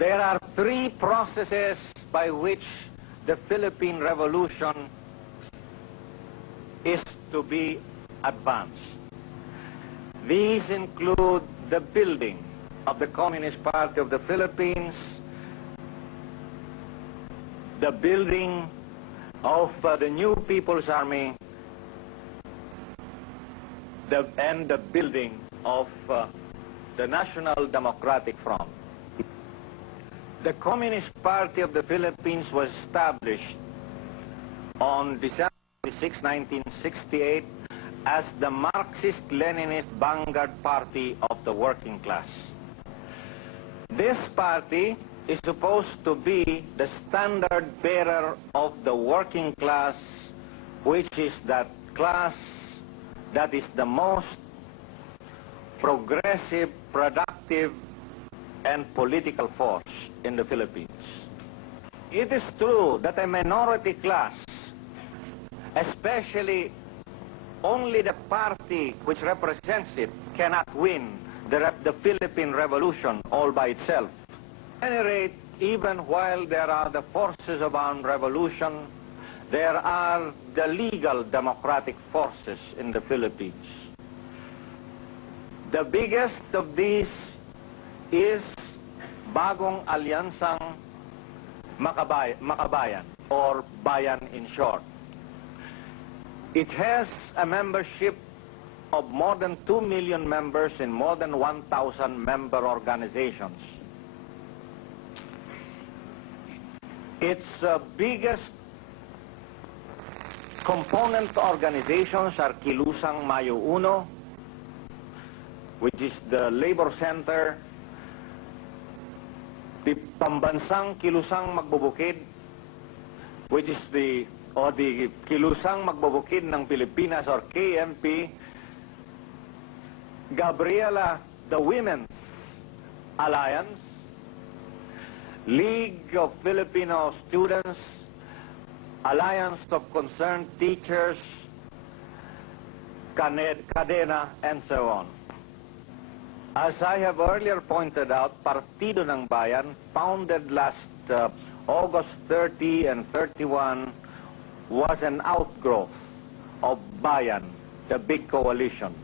There are three processes by which the Philippine Revolution is to be advanced. These include the building of the Communist Party of the Philippines, the building of the new People's Army, and the building of the National Democratic Front. The Communist Party of the Philippines was established on December 26, 1968 as the Marxist-Leninist vanguard party of the working class. This party is supposed to be the standard bearer of the working class, which is that class that is the most progressive, productive, and political force in the Philippines. It is true that a minority class, especially only the party which represents it, cannot win the Philippine Revolution all by itself. At any rate, even while there are the forces of armed revolution, there are the legal democratic forces in the Philippines. The biggest of these is Bagong Alyansang Makabayan, or Bayan in short. It has a membership of more than 2 million members in more than 1,000 member organizations. Its biggest component organizations are Kilusang Mayo Uno, which is the labor center, the Pambansang Kilusang Magbubukid, which is the Kilusang Magbubukid ng Pilipinas, or KMP, Gabriela, the Women's Alliance, League of Filipino Students, Alliance of Concerned Teachers, Cadena, and so on. As I have earlier pointed out, Partido ng Bayan, founded last August 30 and 31, was an outgrowth of Bayan, the big coalition.